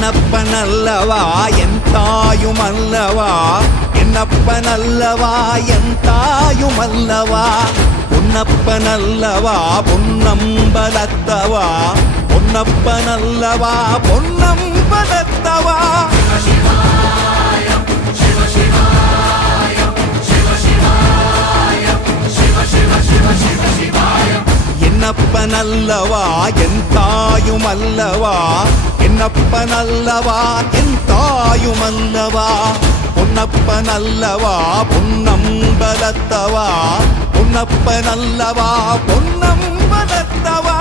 என்னப்பனல்லவா என் தாயுமல்லவா என்னப்பனல்லவா என் தாயுமல்லவா பொன்னப்பனல்லவா பொன்னம்பலத்தவா பொன்னப்பனல்லவா பொன்னம்பலத்தவா என்னப்பனல்லவா என் தாயுமல்லவா என்னப்பனல்லவா என் தாயுமல்லவா பொன்னப்பனல்லவா பொன்னம்பலத்தவா பொன்னப்பனல்லவா பொன்னம்பலத்தவா